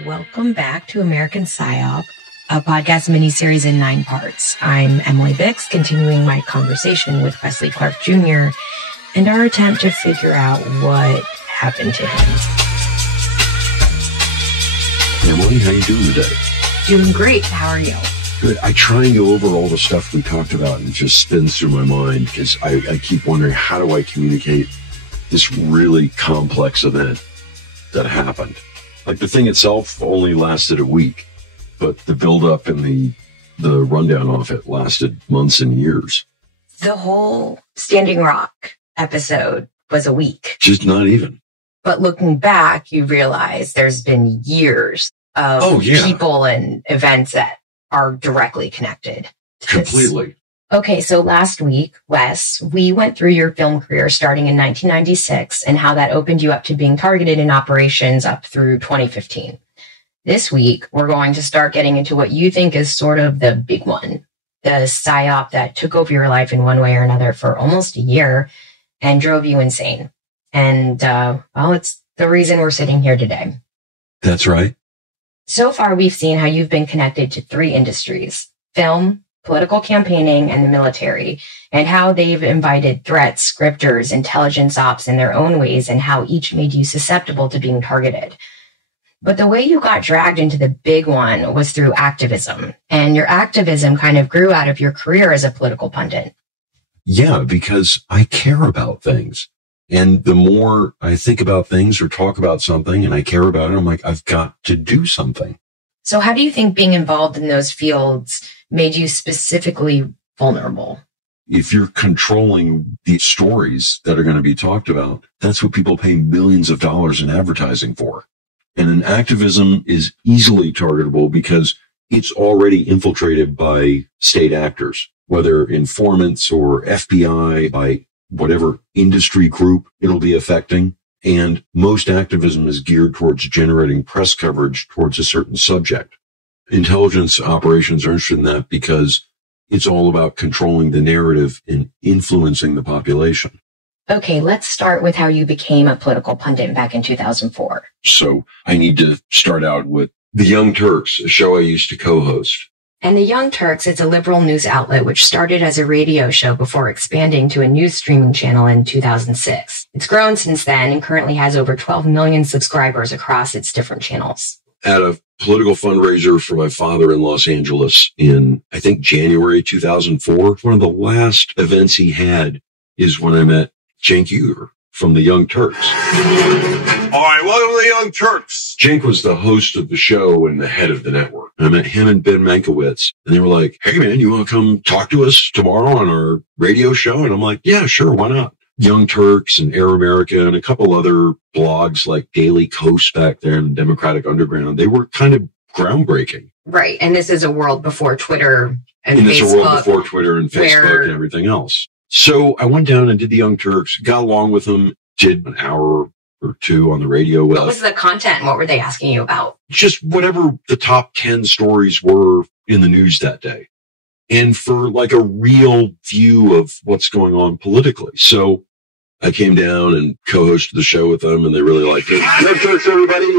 Welcome back to American Psyop, a podcast miniseries in 9 parts. I'm Emily Bix, continuing my conversation with Wesley Clark Jr. and our attempt to figure out what happened to him. Emily, how you doing today? Doing great. How are you? Good. I try and go over all the stuff we talked about and it just spins through my mind because I keep wondering, how do I communicate this really complex event that happened? Like, the thing itself only lasted a week, but the build-up and the rundown of it lasted months and years. The whole Standing Rock episode was a week. Just not even. But looking back, you realize there's been years of people and events that are directly connected. Completely. Okay, so last week, Wes, we went through your film career starting in 1996 and how that opened you up to being targeted in operations up through 2015. This week, we're going to start getting into what you think is sort of the big one, the psyop that took over your life in one way or another for almost a year and drove you insane. And, well, it's the reason we're sitting here today. That's right. So far, we've seen how you've been connected to 3 industries: film, political campaigning, and the military, and how they've invited threats, scripters, intelligence ops in their own ways, and how each made you susceptible to being targeted. But the way you got dragged into the big one was through activism, and your activism kind of grew out of your career as a political pundit. Yeah, because I care about things. And the more I think about things or talk about something and I care about it, I'm like, I've got to do something. So how do you think being involved in those fields made you specifically vulnerable? If you're controlling the stories that are going to be talked about, that's what people pay millions of dollars in advertising for. And an activism is easily targetable because it's already infiltrated by state actors, whether informants or FBI, by whatever industry group it'll be affecting. And most activism is geared towards generating press coverage towards a certain subject. Intelligence operations are interested in that because it's all about controlling the narrative and influencing the population. Okay, let's start with how you became a political pundit back in 2004. So I need to start out with the Young Turks, a show I used to co-host. And the Young Turks is a liberal news outlet which started as a radio show before expanding to a news streaming channel in 2006. It's grown since then and currently has over 12 million subscribers across its different channels. At a political fundraiser for my father in Los Angeles in, I think, January 2004, one of the last events he had is when I met Cenk Uygur from the Young Turks. All right, welcome to the Young Turks. Cenk was the host of the show and the head of the network. I met him and Ben Mankiewicz, and they were like, hey, man, you want to come talk to us tomorrow on our radio show? And I'm like, yeah, sure, why not? Young Turks and Air America and a couple other blogs like Daily Coast back there and Democratic Underground, they were kind of groundbreaking. Right, and this is a world before Twitter and Facebook. It's a world before Twitter and Facebook and everything else. So I went down and did the Young Turks, got along with them, did an hour or 2 on the radio. What was the content? What were they asking you about? Just whatever the top 10 stories were in the news that day. And for like a real view of what's going on politically. So I came down and co-hosted the show with them and they really liked it. Young Turks, everybody.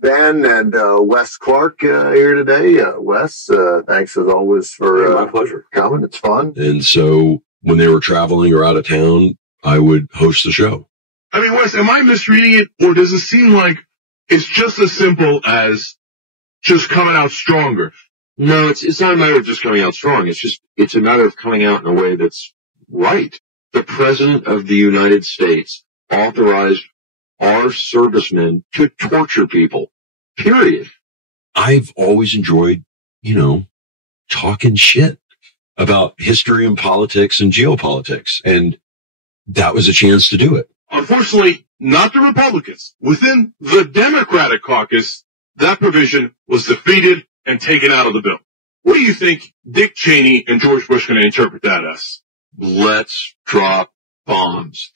Ben and Wes Clark here today. Wes, thanks as always for my pleasure coming. It's fun. And so when they were traveling or out of town, I would host the show. I mean, Wes, am I misreading it, or does it seem like it's just as simple as just coming out stronger? No, it's not a matter of just coming out strong. It's a matter of coming out in a way that's right. The President of the United States authorized our servicemen to torture people. Period. I've always enjoyed, talking shit about history and politics and geopolitics. And that was a chance to do it. Unfortunately, not the Republicans. Within the Democratic caucus, that provision was defeated and taken out of the bill. What do you think Dick Cheney and George Bush are going to interpret that as? Let's drop bombs.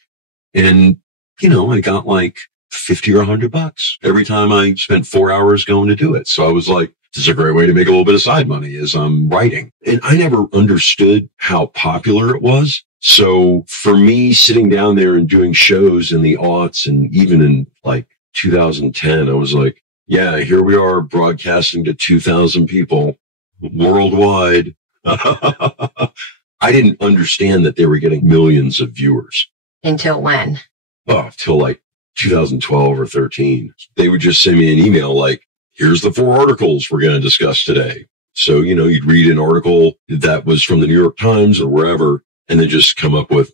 And, I got like 50 or $100 every time I spent 4 hours going to do it. So I was like, this is a great way to make a little bit of side money as I'm writing. And I never understood how popular it was. So for me, sitting down there and doing shows in the aughts and even in like 2010, I was like, Yeah, here we are broadcasting to 2,000 people worldwide. I didn't understand that they were getting millions of viewers. Until when? Oh, till like 2012 or 13. They would just send me an email like, here's the 4 articles we're going to discuss today. So, you'd read an article that was from the New York Times or wherever, and then just come up with,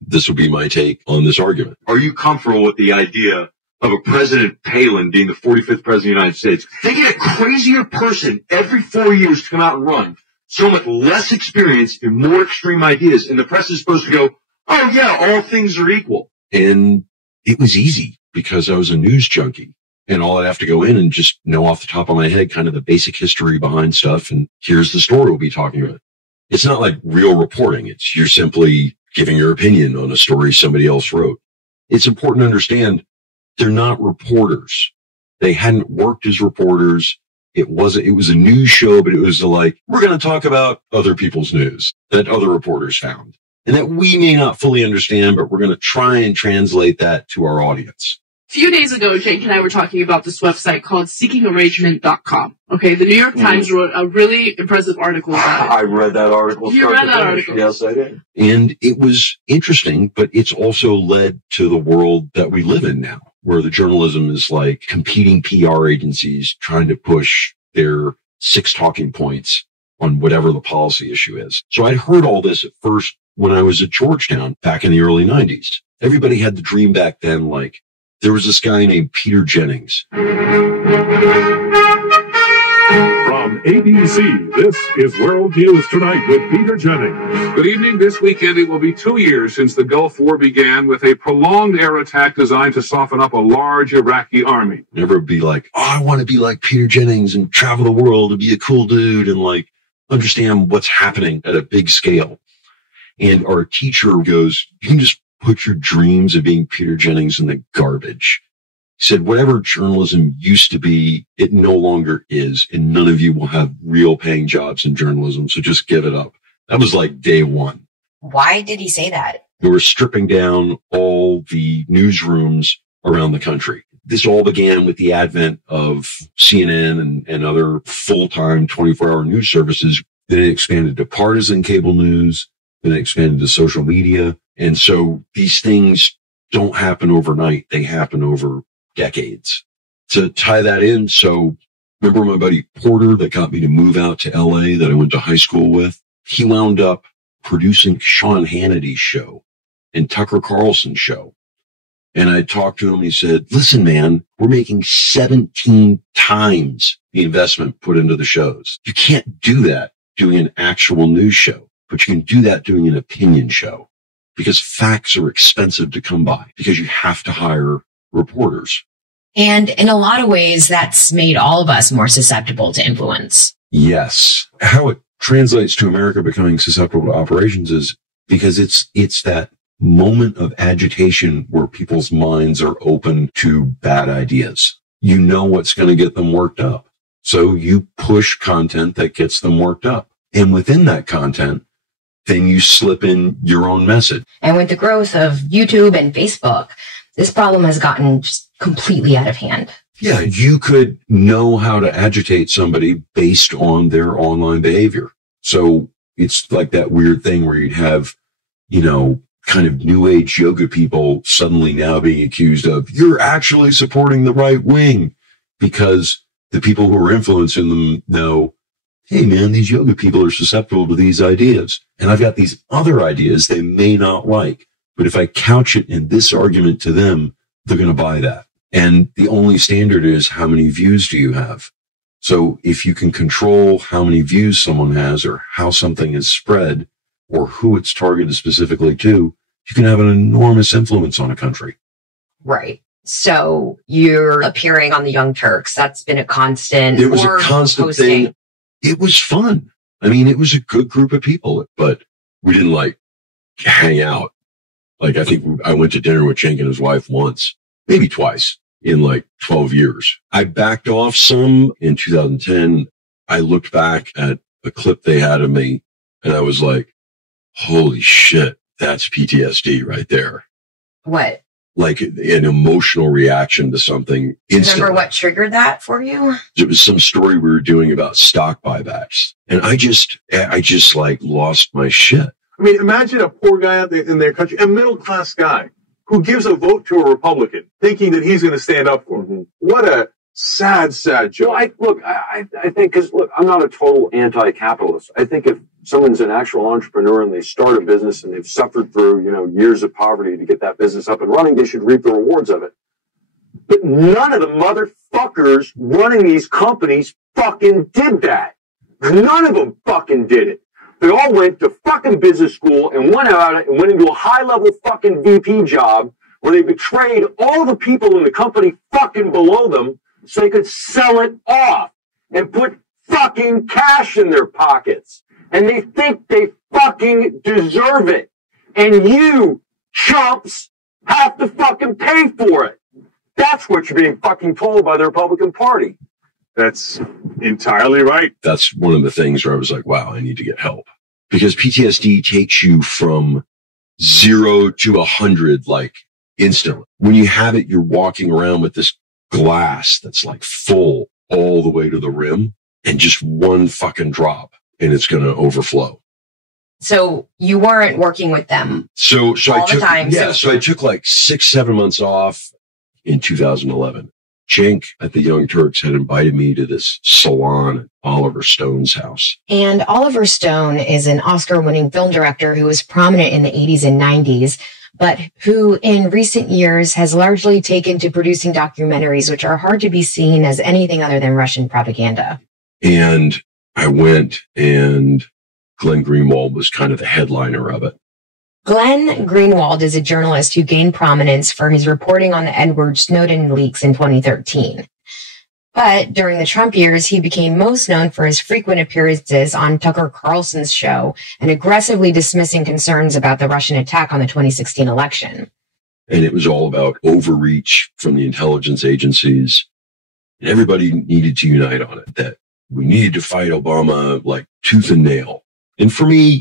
this would be my take on this argument. Are you comfortable with the idea of a President Palin being the 45th president of the United States? They get a crazier person every 4 years to come out and run, someone with less experience and more extreme ideas, and the press is supposed to go, oh yeah, all things are equal. And it was easy because I was a news junkie, and all I'd have to go in and just know off the top of my head kind of the basic history behind stuff, and here's the story we'll be talking about. It's not like real reporting. It's you're simply giving your opinion on a story somebody else wrote. It's important to understand they're not reporters. They hadn't worked as reporters. It was a news show, but it was like, we're going to talk about other people's news that other reporters found and that we may not fully understand, but we're going to try and translate that to our audience. A few days ago, Jake and I were talking about this website called seekingarrangement.com. Okay, the New York Times wrote a really impressive article about it. I read that article. You read that article? Yes, I did. And it was interesting, but it's also led to the world that we live in now, where the journalism is like competing PR agencies trying to push their 6 talking points on whatever the policy issue is. So I'd heard all this at first when I was at Georgetown back in the early 90s. Everybody had the dream back then, like, there was this guy named Peter Jennings. From ABC, this is World News Tonight with Peter Jennings. Good evening. This weekend, it will be 2 years since the Gulf War began with a prolonged air attack designed to soften up a large Iraqi army. Never be like, oh, I want to be like Peter Jennings and travel the world and be a cool dude and like understand what's happening at a big scale. And our teacher goes, you can just put your dreams of being Peter Jennings in the garbage. He said, whatever journalism used to be, it no longer is, and none of you will have real paying jobs in journalism, so just give it up. That was like day one. Why did he say that? They were stripping down all the newsrooms around the country. This all began with the advent of CNN and other full-time 24-hour news services. Then it expanded to partisan cable news. Then it expanded to social media. And so these things don't happen overnight. They happen over decades. To tie that in, so remember my buddy Porter that got me to move out to LA that I went to high school with? He wound up producing Sean Hannity's show and Tucker Carlson's show. And I talked to him and he said, listen, man, we're making 17 times the investment put into the shows. You can't do that doing an actual news show, but you can do that doing an opinion show because facts are expensive to come by because you have to hire reporters. And in a lot of ways, that's made all of us more susceptible to influence. Yes. How it translates to America becoming susceptible to operations is because it's that moment of agitation where people's minds are open to bad ideas. You know what's going to get them worked up. So you push content that gets them worked up. And within that content, then you slip in your own message. And with the growth of YouTube and Facebook, this problem has gotten just completely out of hand. Yeah, you could know how to agitate somebody based on their online behavior. So it's like that weird thing where you'd have, kind of new age yoga people suddenly now being accused of, you're actually supporting the right wing because the people who are influencing them know, hey man, these yoga people are susceptible to these ideas. And I've got these other ideas they may not like. But if I couch it in this argument to them, they're going to buy that. And the only standard is how many views do you have? So if you can control how many views someone has or how something is spread or who it's targeted specifically to, you can have an enormous influence on a country. Right. So you're appearing on the Young Turks. That's been a constant. It was a constant thing. It was fun. I mean, it was a good group of people, but we didn't hang out. I think I went to dinner with Cenk and his wife once, maybe twice in 12 years. I backed off some in 2010. I looked back at a clip they had of me and I was like, holy shit, that's PTSD right there. What? like an emotional reaction to something instantly. Remember what triggered that for you? It was some story we were doing about stock buybacks. And I just like lost my shit. I mean, imagine a poor guy out there in their country, a middle-class guy, who gives a vote to a Republican, thinking that he's going to stand up for him. What a sad, sad joke. Well, I think, because, look, I'm not a total anti-capitalist. I think if someone's an actual entrepreneur and they start a business and they've suffered through, years of poverty to get that business up and running, they should reap the rewards of it. But none of the motherfuckers running these companies fucking did that. None of them fucking did it. They all went to fucking business school and went out and went into a high-level fucking VP job where they betrayed all the people in the company fucking below them so they could sell it off and put fucking cash in their pockets. And they think they fucking deserve it. And you, chumps, have to fucking pay for it. That's what you're being fucking told by the Republican Party. That's entirely right. That's one of the things where I was like, wow, I need to get help. Because PTSD takes you from 0 to 100, like, instantly. When you have it, you're walking around with this glass that's like full all the way to the rim, and just one fucking drop and it's going to overflow. So you weren't working with them So all I took, the time. so I took like 6-7 months off in 2011. Cenk at the Young Turks had invited me to this salon at Oliver Stone's house. And Oliver Stone is an Oscar-winning film director who was prominent in the 80s and 90s, but who in recent years has largely taken to producing documentaries, which are hard to be seen as anything other than Russian propaganda. And I went, and Glenn Greenwald was kind of the headliner of it. Glenn Greenwald is a journalist who gained prominence for his reporting on the Edward Snowden leaks in 2013. But during the Trump years, he became most known for his frequent appearances on Tucker Carlson's show and aggressively dismissing concerns about the Russian attack on the 2016 election. And it was all about overreach from the intelligence agencies. And everybody needed to unite on it, that we needed to fight Obama like tooth and nail. And for me,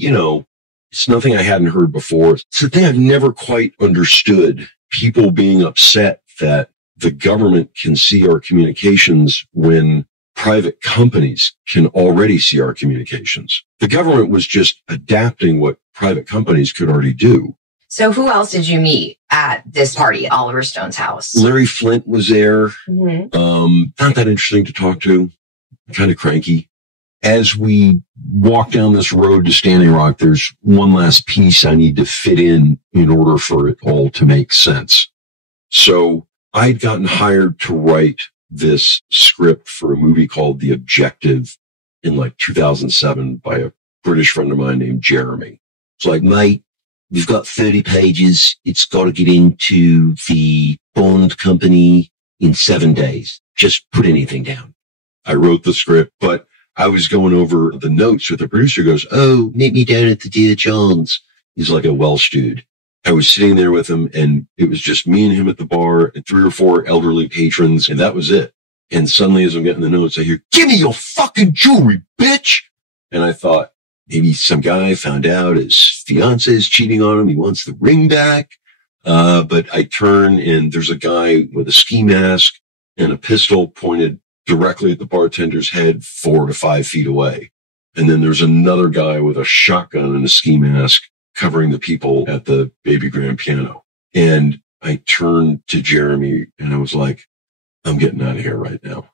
it's nothing I hadn't heard before. It's the thing I've never quite understood, people being upset that the government can see our communications when private companies can already see our communications. The government was just adapting what private companies could already do. So who else did you meet at this party at Oliver Stone's house? Larry Flint was there. Mm-hmm. Not that interesting to talk to, kind of cranky. As we walk down this road to Standing Rock, there's one last piece I need to fit in order for it all to make sense. So I'd gotten hired to write this script for a movie called The Objective in like 2007 by a British friend of mine named Jeremy. It's like, mate, we've got 30 pages. It's got to get into the Bond company in 7 days. Just put anything down. I wrote the script, but I was going over the notes with the producer. Goes, oh, meet me down at the Dear John's. He's like a Welsh dude. I was sitting there with him, and it was just me and him at the bar and 3 or 4 elderly patrons, and that was it. And suddenly, as I'm getting the notes, I hear, give me your fucking jewelry, bitch. And I thought, maybe some guy found out his fiance is cheating on him. He wants the ring back. But I turn, and there's a guy with a ski mask and a pistol pointed directly at the bartender's head 4 to 5 feet away. And then there's another guy with a shotgun and a ski mask covering the people at the baby grand piano. And I turned to Jeremy and I was like, I'm getting out of here right now.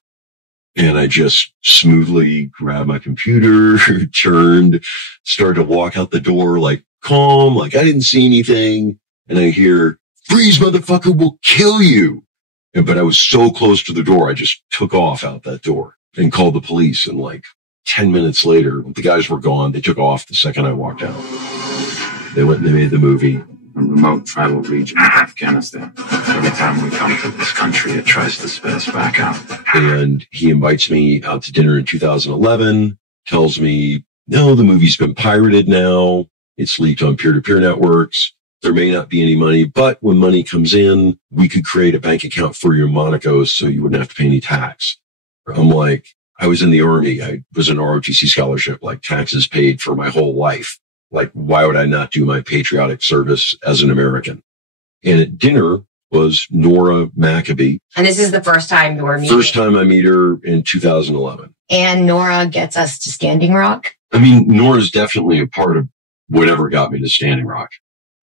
And I just smoothly grabbed my computer, turned, started to walk out the door, like calm, like I didn't see anything. And I hear, freeze, motherfucker, we'll kill you. But I was so close to the door, I just took off out that door and called the police. And like 10 minutes later, the guys were gone. They took off the second I walked out. They went and they made the movie. A remote tribal region of Afghanistan. Every time we come to this country, it tries to spit us back out. And he invites me out to dinner in 2011, tells me, no, the movie's been pirated now. It's leaked on peer-to-peer networks. There may not be any money, but when money comes in, we could create a bank account for your Monaco so you wouldn't have to pay any tax. I'm like, I was in the Army. I was an ROTC scholarship, like taxes paid for my whole life. Like, why would I not do my patriotic service as an American? And at dinner, was Nora Maccabee. And this is the first time you're meeting. First time I meet her in 2011. And Nora gets us to Standing Rock. I mean, Nora's definitely a part of whatever got me to Standing Rock.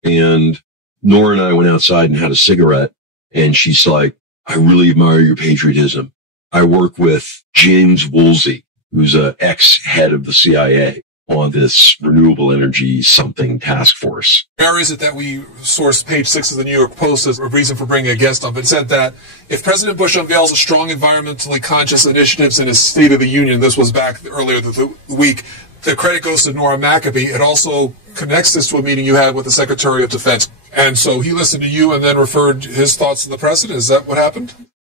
And Nora and I went outside and had a cigarette, and she's like, I really admire your patriotism. I work with James Woolsey, who's an ex-head of the CIA, on this renewable energy something task force. Where is it that we sourced page 6 of the New York Post as a reason for bringing a guest up? It said that if President Bush unveils a strong environmentally conscious initiatives in his State of the Union, this was back earlier the week, the credit goes to Nora Maccabee. It also connects this to a meeting you had with the Secretary of Defense. And so he listened to you and then referred his thoughts to the president. Is that what happened?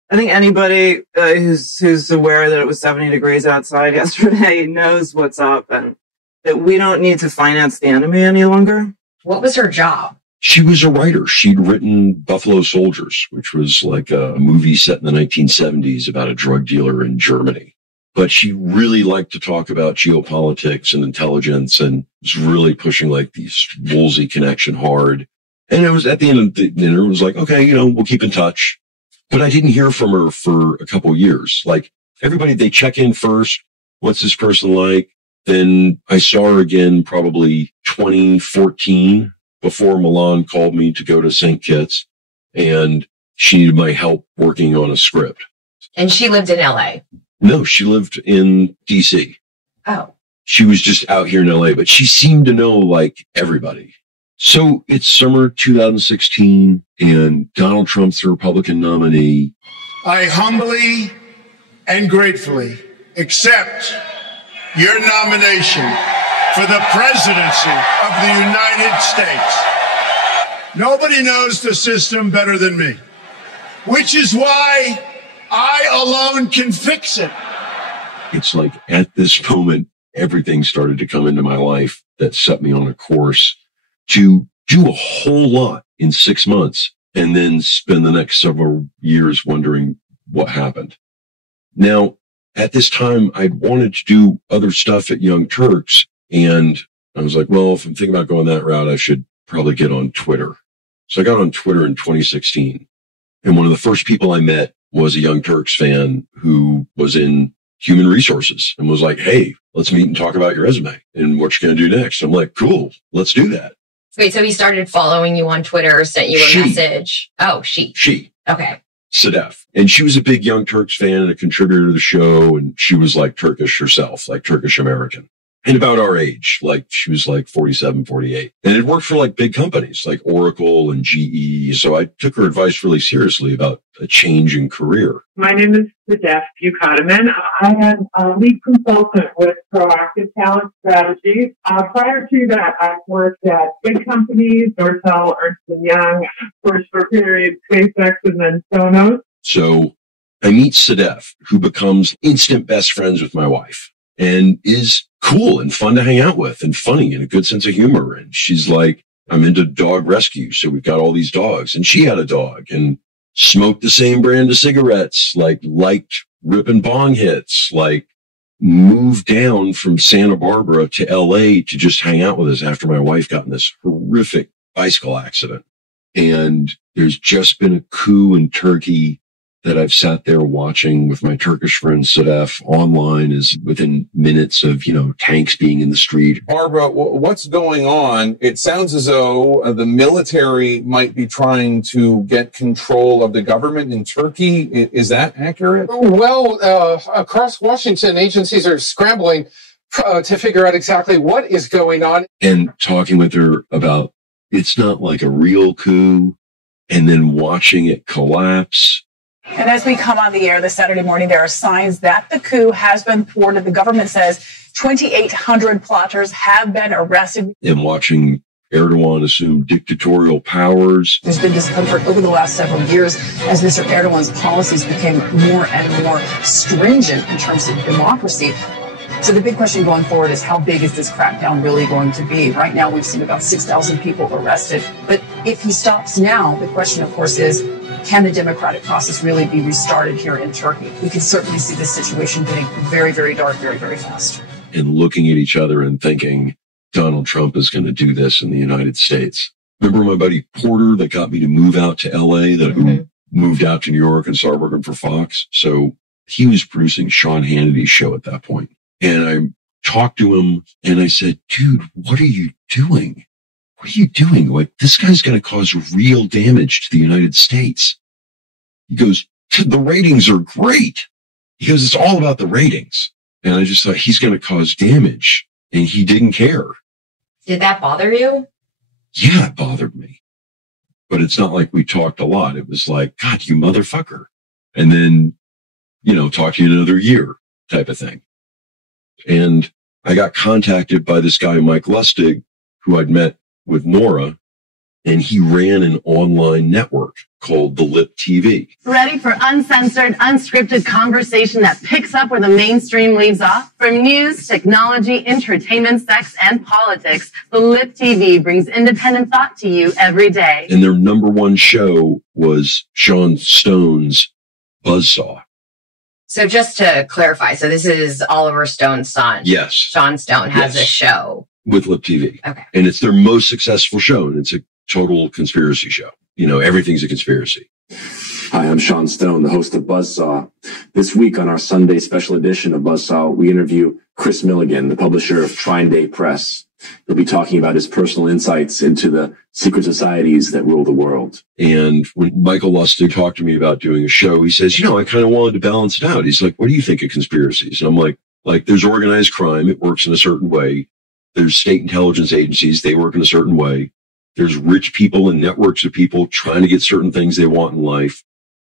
I think anybody who's aware that it was 70 degrees outside yesterday knows what's up, and that we don't need to finance the enemy any longer. What was her job? She was a writer. She'd written Buffalo Soldiers, which was like a movie set in the 1970s about a drug dealer in Germany. But she really liked to talk about geopolitics and intelligence, and was really pushing like these Woolsey connection hard. And it was at the end of the dinner, it was like, okay, we'll keep in touch. But I didn't hear from her for a couple of years. Like everybody, they check in first. What's this person like? Then I saw her again, probably 2014, before Milan called me to go to St. Kitts, and she needed my help working on a script. And she lived in LA. No, she lived in DC. Oh. She was just out here in LA, but she seemed to know like everybody. So it's summer 2016, and Donald Trump's the Republican nominee. I humbly and gratefully accept your nomination for the presidency of the United States. Nobody knows the system better than me, which is why I alone can fix it. It's like at this moment, everything started to come into my life that set me on a course to do a whole lot in 6 months and then spend the next several years wondering what happened. Now, at this time, I'd wanted to do other stuff at Young Turks, and I was like, well, if I'm thinking about going that route, I should probably get on Twitter. So I got on Twitter in 2016, and one of the first people I met was a Young Turks fan who was in human resources and was like, hey, let's meet and talk about your resume and what you're going to do next. I'm like, cool, let's do that. Wait, so he started following you on Twitter, sent you a message. Oh, she. Okay. Sadef. And she was a big Young Turks fan and a contributor to the show. And she was like Turkish herself, like Turkish American. And about our age, like she was like 47, 48. And it worked for like big companies like Oracle and GE. So I took her advice really seriously about a change in career. My name is Sadef Bukhataman. I am a lead consultant with Proactive Talent Strategies. Prior to that, I've worked at big companies, Nortel, Ernst & Young, first for a period, SpaceX, and then Sonos. So I meet Sadef, who becomes instant best friends with my wife and is cool and fun to hang out with and funny and a good sense of humor. And she's like, I'm into dog rescue. So we've got all these dogs, and she had a dog and smoked the same brand of cigarettes, like liked ripping bong hits, like moved down from Santa Barbara to LA to just hang out with us after my wife got in this horrific bicycle accident. And there's just been a coup in Turkey that I've sat there watching with my Turkish friend Sadef online is within minutes of, tanks being in the street. Barbara, what's going on? It sounds as though the military might be trying to get control of the government in Turkey. Is that accurate? Well, across Washington, agencies are scrambling to figure out exactly what is going on. And talking with her about it's not like a real coup, and then watching it collapse. And as we come on the air this Saturday morning, there are signs that the coup has been thwarted. The government says 2,800 plotters have been arrested. And watching Erdogan assume dictatorial powers. There's been discomfort over the last several years as Mr. Erdogan's policies became more and more stringent in terms of democracy. So the big question going forward is how big is this crackdown really going to be? Right now, we've seen about 6,000 people arrested. But if he stops now, the question, of course, is can the democratic process really be restarted here in Turkey? We can certainly see this situation getting very, very dark, very, very fast. And looking at each other and thinking, Donald Trump is going to do this in the United States. Remember my buddy Porter that got me to move out to LA, who moved out to New York and started working for Fox? So he was producing Sean Hannity's show at that point. And I talked to him and I said, dude, what are you doing? What are you doing? Like, this guy's going to cause real damage to the United States. He goes, the ratings are great. He goes, it's all about the ratings. And I just thought, he's going to cause damage. And he didn't care. Did that bother you? Yeah, it bothered me. But it's not like we talked a lot. It was like, God, you motherfucker. And then, talk to you in another year type of thing. And I got contacted by this guy, Mike Lustig, who I'd met with Nora, and he ran an online network called The Lip TV. Ready for uncensored, unscripted conversation that picks up where the mainstream leaves off? From news, technology, entertainment, sex, and politics, The Lip TV brings independent thought to you every day. And their number one show was Sean Stone's Buzzsaw. So just to clarify, so this is Oliver Stone's son. Yes. Sean Stone has a show. With Lip TV. Okay. And it's their most successful show, and it's a total conspiracy show. Everything's a conspiracy. Hi, I'm Sean Stone, the host of Buzzsaw. This week on our Sunday special edition of Buzzsaw, we interview Chris Milligan, the publisher of Trine Day Press. He'll be talking about his personal insights into the secret societies that rule the world. And when Michael Lustig talked to me about doing a show, he says, I kind of wanted to balance it out. He's like, what do you think of conspiracies? And I'm like, there's organized crime. It works in a certain way. There's state intelligence agencies. They work in a certain way. There's rich people and networks of people trying to get certain things they want in life.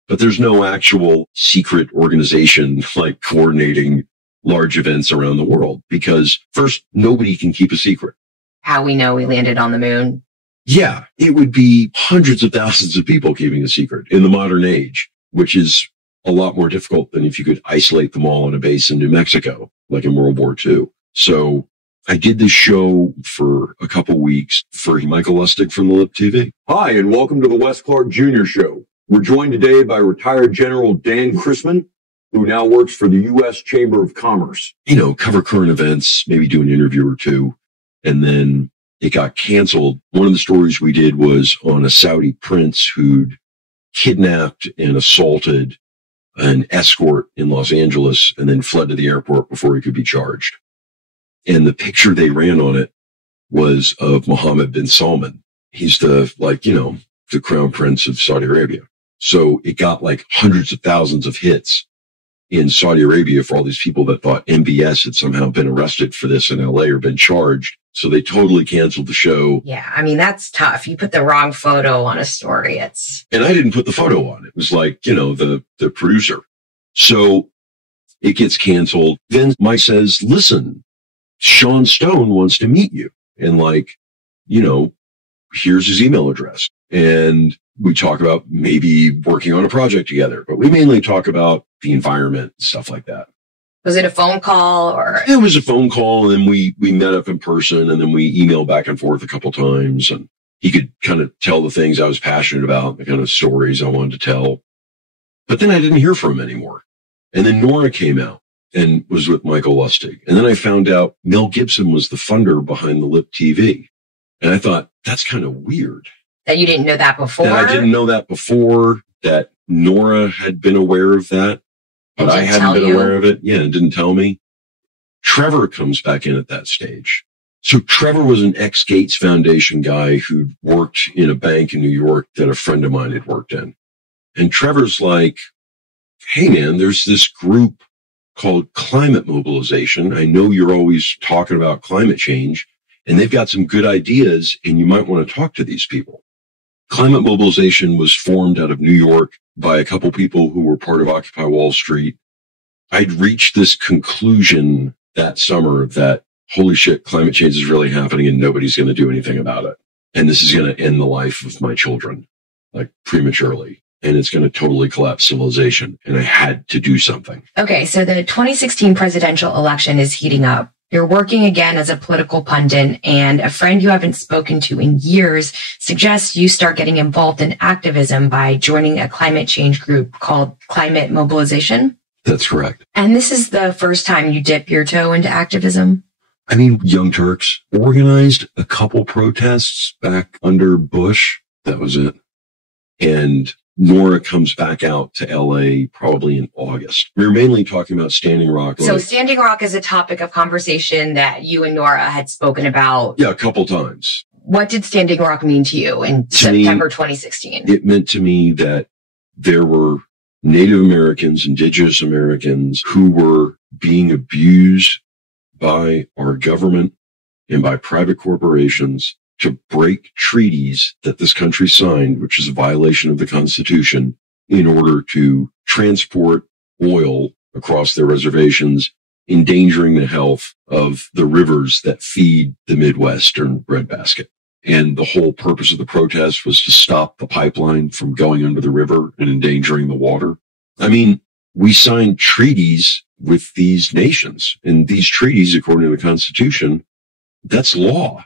But there's no actual secret organization like coordinating large events around the world, because first, nobody can keep a secret. How we know we landed on the moon. Yeah, it would be hundreds of thousands of people keeping a secret in the modern age, which is a lot more difficult than if you could isolate them all on a base in New Mexico, like in World War II. So I did this show for a couple weeks for Michael Lustig from the Lip TV. Hi, and welcome to the Wes Clark Jr. Show. We're joined today by retired General Dan Chrisman, who now works for the U.S. Chamber of Commerce. Cover current events, maybe do an interview or two, and then it got canceled. One of the stories we did was on a Saudi prince who'd kidnapped and assaulted an escort in Los Angeles and then fled to the airport before he could be charged. And the picture they ran on it was of Mohammed bin Salman. He's the crown prince of Saudi Arabia. So it got hundreds of thousands of hits in Saudi Arabia for all these people that thought MBS had somehow been arrested for this in LA or been charged. So they totally canceled the show. Yeah, I mean, that's tough. You put the wrong photo on a story. And I didn't put the photo on. It was the producer. So it gets canceled. Then Mike says, listen, Sean Stone wants to meet you. And here's his email address. And we talk about maybe working on a project together, but we mainly talk about the environment and stuff like that. Was it a phone call or? It was a phone call, and then we met up in person, and then we emailed back and forth a couple times, and he could kind of tell the things I was passionate about, the kind of stories I wanted to tell. But then I didn't hear from him anymore. And then Nora came out and was with Michael Lustig. And then I found out Mel Gibson was the funder behind the Lip TV. And I thought, that's kind of weird. That you didn't know that before? That I didn't know that before, that Nora had been aware of that, but I hadn't been aware of it. Yeah, and didn't tell me. Trevor comes back in at that stage. So Trevor was an ex-Gates Foundation guy who worked in a bank in New York that a friend of mine had worked in. And Trevor's like, hey man, there's this group called Climate Mobilization. I know you're always talking about climate change, and they've got some good ideas, and you might want to talk to these people. Climate Mobilization was formed out of New York by a couple people who were part of Occupy Wall Street. I'd reached this conclusion that summer that, holy shit, climate change is really happening and nobody's going to do anything about it. And this is going to end the life of my children, prematurely. And it's going to totally collapse civilization. And I had to do something. Okay, so the 2016 presidential election is heating up. You're working again as a political pundit, and a friend you haven't spoken to in years suggests you start getting involved in activism by joining a climate change group called Climate Mobilization. That's correct. And this is the first time you dip your toe into activism? I mean, Young Turks organized a couple protests back under Bush. That was it. And Nora comes back out to LA probably in August. We were mainly talking about Standing Rock. So Standing Rock is a topic of conversation that you and Nora had spoken about. Yeah, a couple times. What did Standing Rock mean to you in September 2016? It meant to me that there were Native Americans, Indigenous Americans who were being abused by our government and by private corporations to break treaties that this country signed, which is a violation of the Constitution, in order to transport oil across their reservations, endangering the health of the rivers that feed the Midwestern breadbasket. And the whole purpose of the protest was to stop the pipeline from going under the river and endangering the water. I mean, we signed treaties with these nations, and these treaties, according to the Constitution, that's law.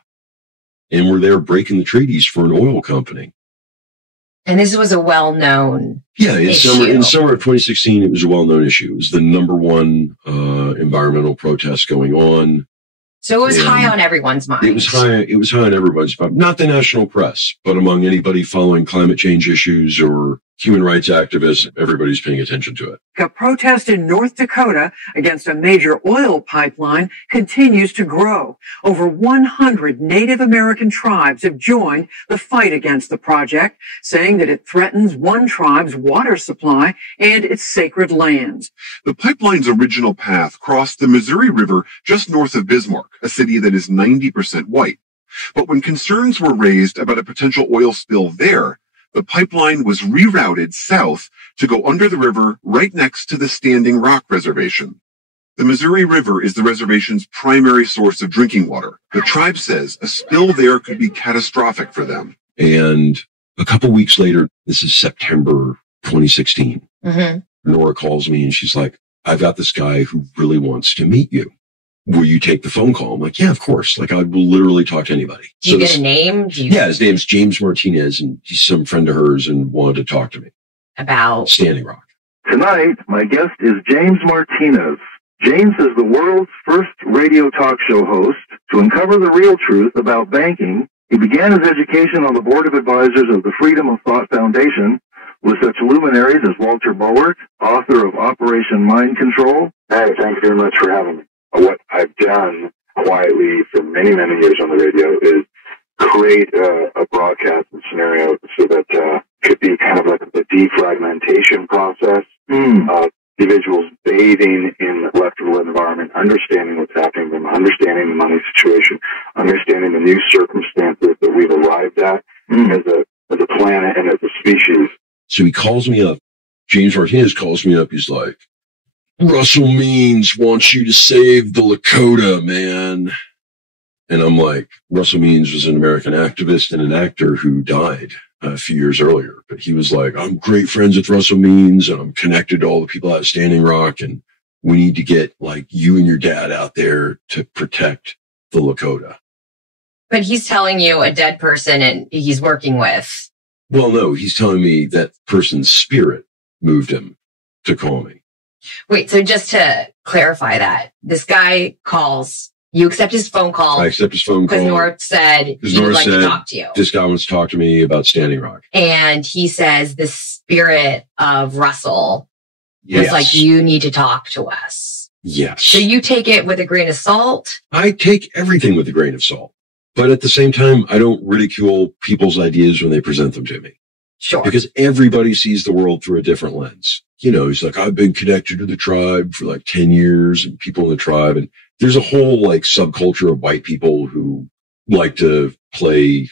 And we're there breaking the treaties for an oil company. And this was a well-known issue. In summer of 2016, it was a well-known issue. It was the number one environmental protest going on. So it was high on everyone's mind. It was high on everybody's mind. Not the national press, but among anybody following climate change issues or human rights activists, everybody's paying attention to it. A protest in North Dakota against a major oil pipeline continues to grow. Over 100 Native American tribes have joined the fight against the project, saying that it threatens one tribe's water supply and its sacred lands. The pipeline's original path crossed the Missouri River just north of Bismarck, a city that is 90% white. But when concerns were raised about a potential oil spill there, the pipeline was rerouted south to go under the river right next to the Standing Rock Reservation. The Missouri River is the reservation's primary source of drinking water. The tribe says a spill there could be catastrophic for them. And a couple weeks later, this is September 2016, Nora calls me and she's like, I've got this guy who really wants to meet you. Will you take the phone call? I'm like, yeah, of course. Like, I will literally talk to anybody. Do you get a name? Yeah, his name's James Martinez, and he's some friend of hers and wanted to talk to me. About? Standing Rock. Tonight, my guest is James Martinez. James is the world's first radio talk show host to uncover the real truth about banking. He began his education on the board of advisors of the Freedom of Thought Foundation with such luminaries as Walter Bulwark, author of Operation Mind Control. Hey, thanks very much for having me. What I've done quietly for many, many years on the radio is create a broadcast scenario so that could be kind of like the defragmentation process. Individuals bathing in the electrical environment, understanding what's happening to them, understanding the money situation, understanding the new circumstances that we've arrived at as a planet and as a species. So he calls me up. James Martinez calls me up. He's like, Russell Means wants you to save the Lakota, man. And I'm like, Russell Means was an American activist and an actor who died a few years earlier. But he was like, I'm great friends with Russell Means and I'm connected to all the people out at Standing Rock. And we need to get like you and your dad out there to protect the Lakota. But he's telling you a dead person and he's working with. Well, no, he's telling me that person's spirit moved him to call me. Wait, so just to clarify that, this guy calls, you accept his phone call. I accept his phone call. Because Nora said he would like to talk to you. This guy wants to talk to me about Standing Rock. And he says the spirit of Russell was like, you need to talk to us. Yes. So you take it with a grain of salt? I take everything with a grain of salt. But at the same time, I don't ridicule people's ideas when they present them to me. Sure. Because everybody sees the world through a different lens. You know, he's like, I've been connected to the tribe for like 10 years and people in the tribe. And there's a whole like subculture of white people who like to play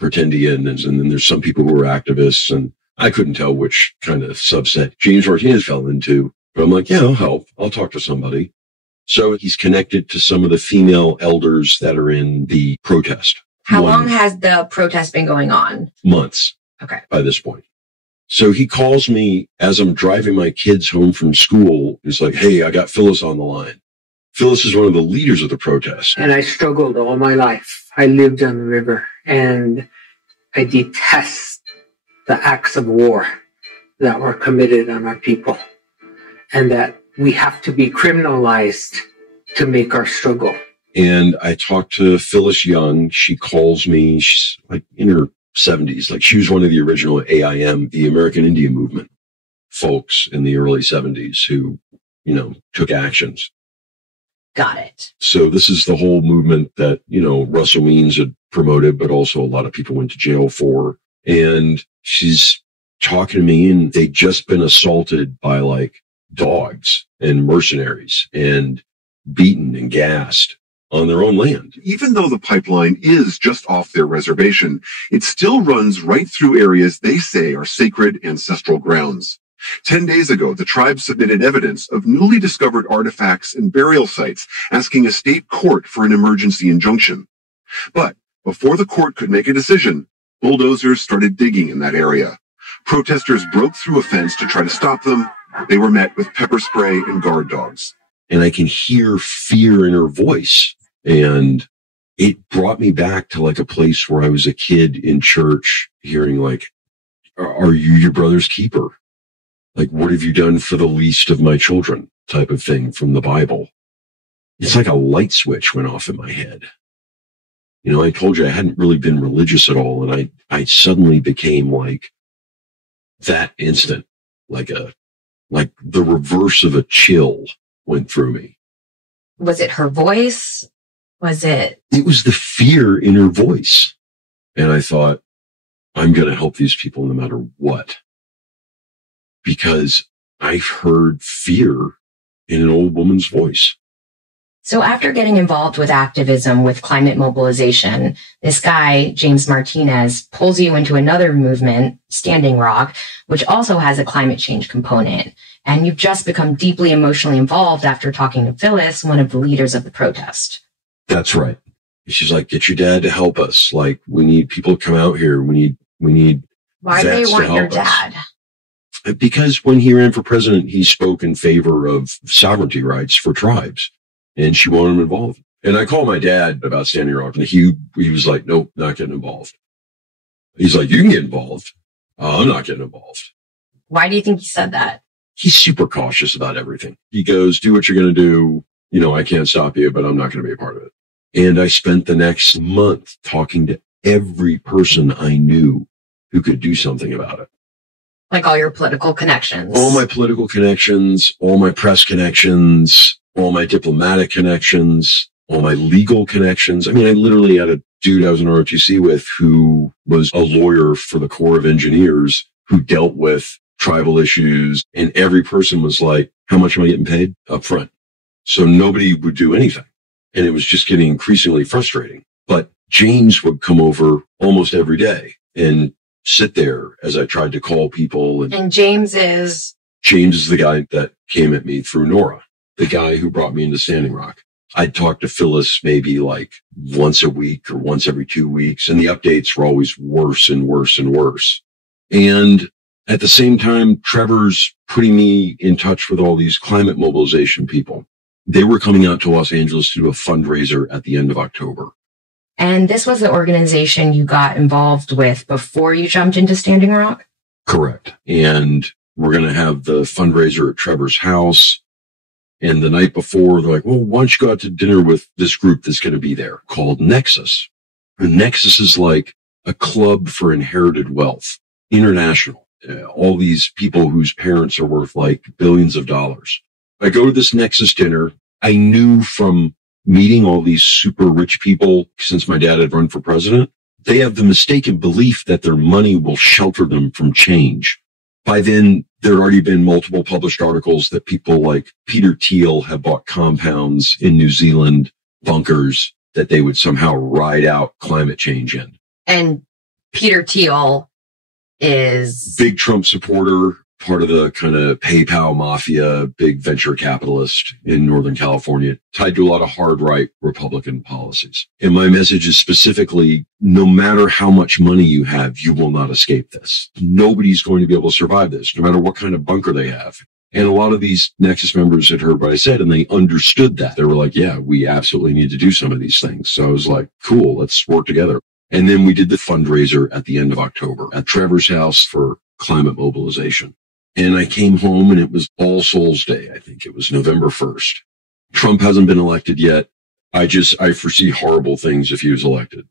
pretendian. And then there's some people who are activists. And I couldn't tell which kind of subset James Martinez fell into. But I'm like, yeah, I'll help. I'll talk to somebody. So he's connected to some of the female elders that are in the protest. How long has the protest been going on? Months. Okay. By this point. So he calls me as I'm driving my kids home from school. He's like, hey, I got Phyllis on the line. Phyllis is one of the leaders of the protest. And I struggled all my life. I lived on the river and I detest the acts of war that were committed on our people and that we have to be criminalized to make our struggle And I talked to Phyllis Young. She calls me. She's like in her 70s. Like she was one of the original AIM, the American Indian Movement folks in the early 70s who, you know, took actions. Got it. So this is the whole movement that, you know, Russell Means had promoted, but also a lot of people went to jail for. And she's talking to me, and they'd just been assaulted by like dogs and mercenaries and beaten and gassed on their own land. Even though the pipeline is just off their reservation, it still runs right through areas they say are sacred ancestral grounds. 10 days ago, the tribe submitted evidence of newly discovered artifacts and burial sites, asking a state court for an emergency injunction. But before the court could make a decision, bulldozers started digging in that area. Protesters broke through a fence to try to stop them. They were met with pepper spray and guard dogs. And I can hear fear in her voice. And it brought me back to like a place where I was a kid in church hearing like, are you your brother's keeper? Like, what have you done for the least of my children type of thing from the Bible? It's like a light switch went off in my head. You know, I told you I hadn't really been religious at all. And I suddenly became like that instant, like the reverse of a chill went through me. Was it her voice? Was it? It was the fear in her voice. And I thought, I'm going to help these people no matter what. Because I've heard fear in an old woman's voice. So after getting involved with activism, with climate mobilization, this guy, James Martinez, pulls you into another movement, Standing Rock, which also has a climate change component. And you've just become deeply emotionally involved after talking to Phyllis, one of the leaders of the protest. That's right. She's like, get your dad to help us. Like, we need people to come out here. We need Why do they vets to want help your us. dad? Because when he ran for president, he spoke in favor of sovereignty rights for tribes, and she wanted him involved. And I called my dad about Standing Rock, and he was like, nope, not getting involved. He's like, you can get involved. I'm not getting involved. Why do you think he said that? He's super cautious about everything. He goes, do what you're going to do. You know, I can't stop you, but I'm not going to be a part of it. And I spent the next month talking to every person I knew who could do something about it. Like all your political connections. All my political connections, all my press connections, all my diplomatic connections, all my legal connections. I mean, I literally had a dude I was in ROTC with who was a lawyer for the Corps of Engineers who dealt with tribal issues. And every person was like, how much am I getting paid up front? So nobody would do anything. And it was just getting increasingly frustrating. But James would come over almost every day and sit there as I tried to call people. And James is the guy that came at me through Nora, the guy who brought me into Standing Rock. I'd talk to Phyllis maybe like once a week or once every 2 weeks. And the updates were always worse and worse and worse. And at the same time, Trevor's putting me in touch with all these climate mobilization people. They were coming out to Los Angeles to do a fundraiser at the end of October. And this was the organization you got involved with before you jumped into Standing Rock? Correct. And we're going to have the fundraiser at Trevor's house. And the night before, they're like, well, why don't you go out to dinner with this group that's going to be there called Nexus. And Nexus is like a club for inherited wealth, international. All these people whose parents are worth like billions of dollars. I go to this Nexus dinner. I knew from meeting all these super rich people since my dad had run for president, they have the mistaken belief that their money will shelter them from change. By then, there had already been multiple published articles that people like Peter Thiel have bought compounds in New Zealand, bunkers that they would somehow ride out climate change in. And Peter Thiel is big Trump supporter, part of the kind of PayPal mafia, big venture capitalist in Northern California, tied to a lot of hard right Republican policies. And my message is specifically, no matter how much money you have, you will not escape this. Nobody's going to be able to survive this, no matter what kind of bunker they have. And a lot of these Nexus members had heard what I said, and they understood that. They were like, yeah, we absolutely need to do some of these things. So I was like, cool, let's work together. And then we did the fundraiser at the end of October at Trevor's house for climate mobilization. And I came home and it was All Souls Day. I think it was November 1st. Trump hasn't been elected yet. I foresee horrible things if he was elected.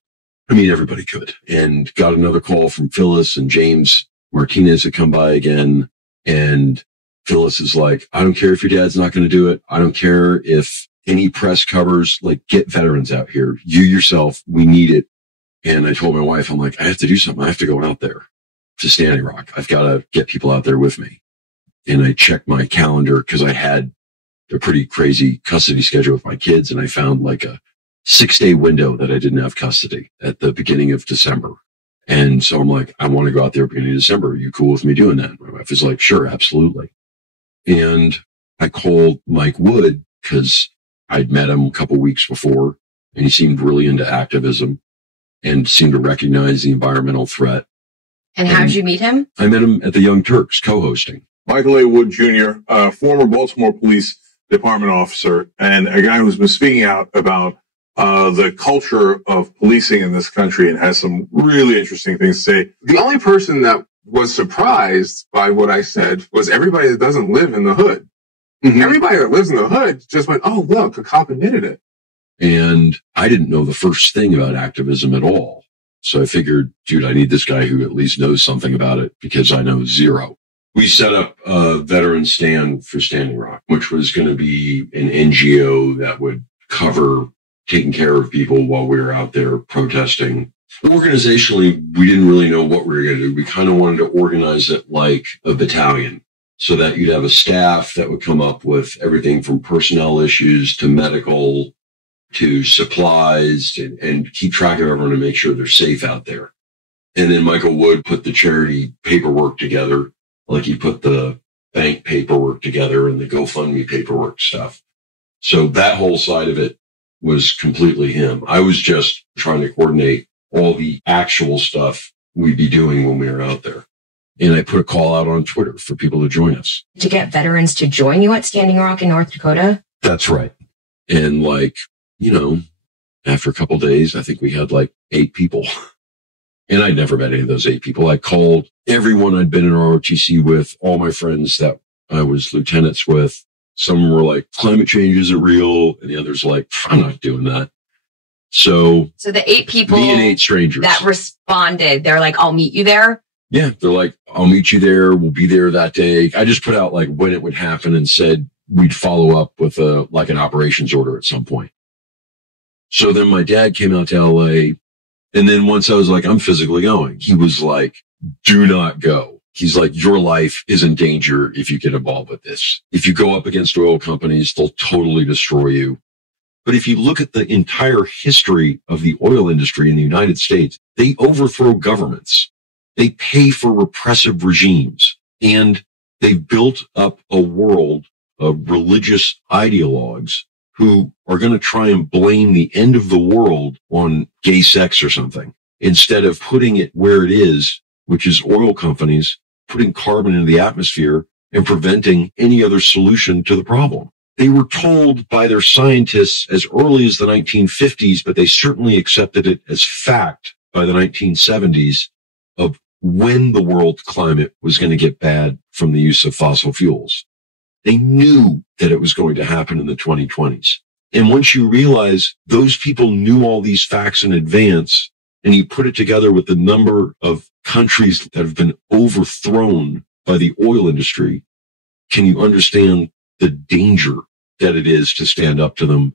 I mean, everybody could. And got another call from Phyllis, and James Martinez had come by again. And Phyllis is like, I don't care if your dad's not going to do it. I don't care if any press covers, like, get veterans out here. You yourself, we need it. And I told my wife, I'm like, I have to do something. I have to go out there to Standing Rock. I've got to get people out there with me. And I checked my calendar because I had a pretty crazy custody schedule with my kids. And I found like a 6-day window that I didn't have custody at the beginning of December. And so I'm like, I want to go out there at the beginning of December. Are you cool with me doing that? My wife is like, sure, absolutely. And I called Mike Wood because I'd met him a couple weeks before, and he seemed really into activism and seemed to recognize the environmental threat. And how did you meet him? I met him at the Young Turks co-hosting. Michael A. Wood Jr., former Baltimore Police Department officer, and a guy who's been speaking out about the culture of policing in this country and has some really interesting things to say. The only person that was surprised by what I said was everybody that doesn't live in the hood. Mm-hmm. Everybody that lives in the hood just went, oh, look, a cop admitted it. And I didn't know the first thing about activism at all. So I figured, dude, I need this guy who at least knows something about it because I know zero. We set up a veteran stand for Standing Rock, which was going to be an NGO that would cover taking care of people while we were out there protesting. Organizationally, we didn't really know what we were going to do. We kind of wanted to organize it like a battalion so that you'd have a staff that would come up with everything from personnel issues to medical to supplies and keep track of everyone to make sure they're safe out there. And then Michael Wood put the charity paperwork together, like he put the bank paperwork together and the GoFundMe paperwork stuff. So that whole side of it was completely him. I was just trying to coordinate all the actual stuff we'd be doing when we were out there. And I put a call out on Twitter for people to join us. To get veterans to join you at Standing Rock in North Dakota? That's right. And like, you know, after a couple of days, I think we had like 8 people. And I'd never met any of those 8 people. I called everyone I'd been in ROTC with, all my friends that I was lieutenants with. Some were like, climate change isn't real. And the others were like, I'm not doing that. So the 8 people me and 8 strangers that responded, they're like, I'll meet you there. Yeah. They're like, I'll meet you there. We'll be there that day. I just put out like when it would happen and said we'd follow up with an operations order at some point. So then my dad came out to LA. And then once I was like, I'm physically going, he was like, do not go. He's like, your life is in danger if you get involved with this. If you go up against oil companies, they'll totally destroy you. But if you look at the entire history of the oil industry in the United States, they overthrow governments. They pay for repressive regimes, and they've built up a world of religious ideologues who are going to try and blame the end of the world on gay sex or something, instead of putting it where it is, which is oil companies putting carbon into the atmosphere and preventing any other solution to the problem. They were told by their scientists as early as the 1950s, but they certainly accepted it as fact by the 1970s of when the world climate was going to get bad from the use of fossil fuels. They knew that it was going to happen in the 2020s. And once you realize those people knew all these facts in advance, and you put it together with the number of countries that have been overthrown by the oil industry, can you understand the danger that it is to stand up to them,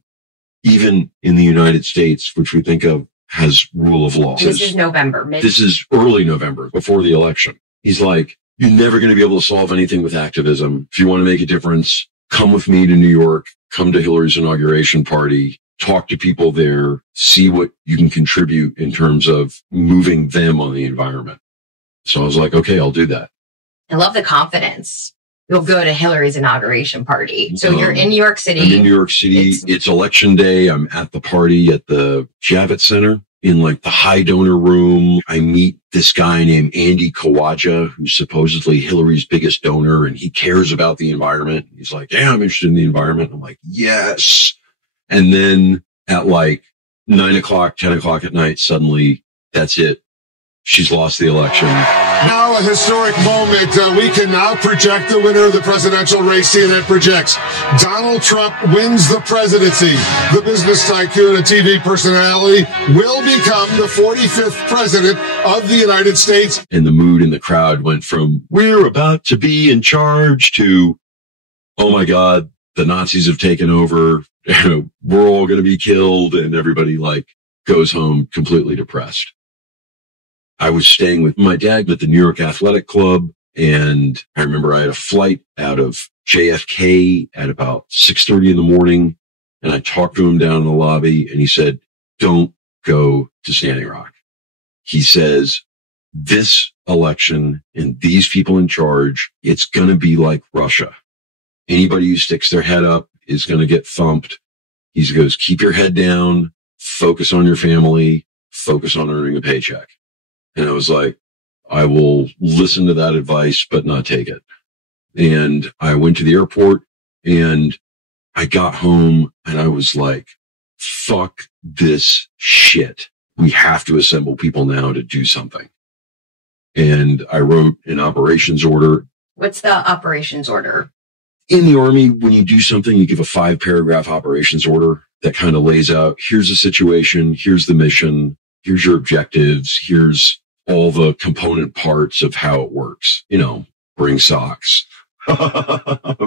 even in the United States, which we think of has rule of law? This is November. This is early November, before the election. He's like, you're never going to be able to solve anything with activism. If you want to make a difference, come with me to New York, come to Hillary's inauguration party, talk to people there, see what you can contribute in terms of moving them on the environment. So I was like, okay, I'll do that. I love the confidence. You'll go to Hillary's inauguration party. So you're in New York City. I'm in New York City. It's election day. I'm at the party at the Javits Center in like the high donor room. I meet this guy named Andy Kawaja, who's supposedly Hillary's biggest donor, and he cares about the environment. He's like, yeah, I'm interested in the environment. I'm like, yes. And then at like 9 o'clock, 10 o'clock at night, suddenly that's it. she's lost the election. Now a historic moment. We can now project the winner of the presidential race. CNN projects Donald Trump wins the presidency. The business tycoon and TV personality will become the 45th president of the United States. And the mood in the crowd went from, we're about to be in charge, to, oh my God, the Nazis have taken over. We're all going to be killed. And everybody goes home completely depressed. I was staying with my dad at the New York Athletic Club, and I remember I had a flight out of JFK at about 6:30 in the morning, and I talked to him down in the lobby, and he said, don't go to Standing Rock. He says, this election and these people in charge, it's going to be like Russia. Anybody who sticks their head up is going to get thumped. He goes, keep your head down, focus on your family, focus on earning a paycheck. And I was like, I will listen to that advice, but not take it. And I went to the airport, and I got home, and I was like, fuck this shit. We have to assemble people now to do something. And I wrote an operations order. What's the operations order? In the Army, when you do something, you give a 5-paragraph operations order that kind of lays out, here's the situation, here's the mission, here's your objectives, here's all the component parts of how it works. Bring socks,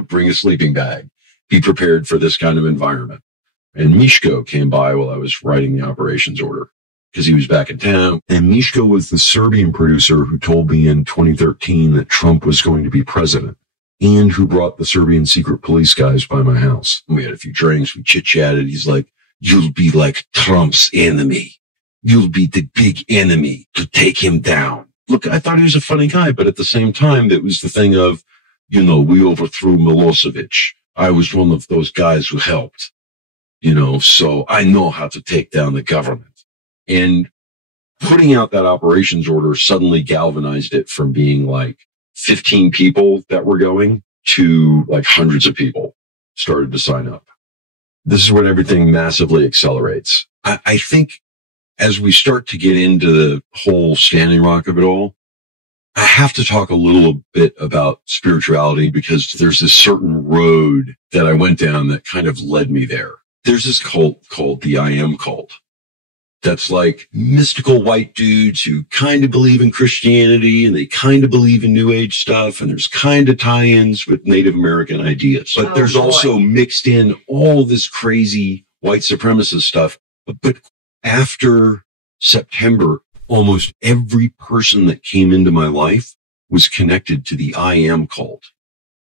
bring a sleeping bag, be prepared for this kind of environment. And Mishko came by while I was writing the operations order because he was back in town. And Mishko was the Serbian producer who told me in 2013 that Trump was going to be president, and who brought the Serbian secret police guys by my house. We had a few drinks, we chit-chatted. He's like, you'll be like Trump's enemy. You'll be the big enemy to take him down. Look, I thought he was a funny guy, but at the same time, it was the thing of, we overthrew Milosevic. I was one of those guys who helped, so I know how to take down the government. And putting out that operations order suddenly galvanized it from being 15 people that were going to hundreds of people started to sign up. This is when everything massively accelerates. I think as we start to get into the whole Standing Rock of it all, I have to talk a little bit about spirituality, because there's this certain road that I went down that kind of led me there. There's this cult called the I Am cult. That's mystical white dudes who kind of believe in Christianity, and they kind of believe in New Age stuff, and there's kind of tie-ins with Native American ideas. But there's also mixed in all this crazy white supremacist stuff. But after September, almost every person that came into my life was connected to the I Am cult.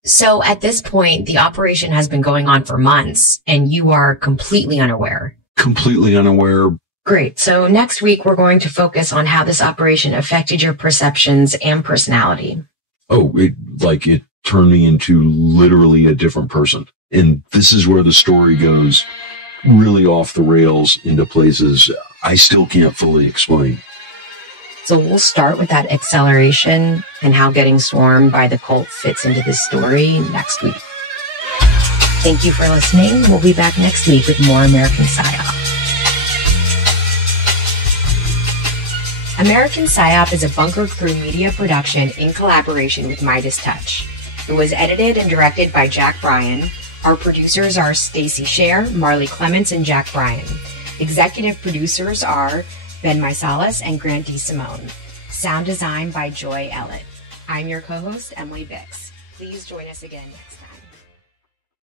So at this point, the operation has been going on for months, and you are completely unaware. Completely unaware. Great. So next week, we're going to focus on how this operation affected your perceptions and personality. Oh, it turned me into literally a different person. And this is where the story goes really off the rails into places I still can't fully explain. So we'll start with that acceleration and how getting swarmed by the cult fits into this story next week. Thank you for listening. We'll be back next week with more American Psyop. American Psyop is a Bunker Crew media production in collaboration with Midas Touch. It was edited and directed by Jack Bryan. Our producers are Stacey Scher, Marley Clements, and Jack Bryan. Executive producers are Ben Meisalas and Grant DeSimone. Sound design by Joy Ellett. I'm your co-host, Emily Bix. Please join us again next time.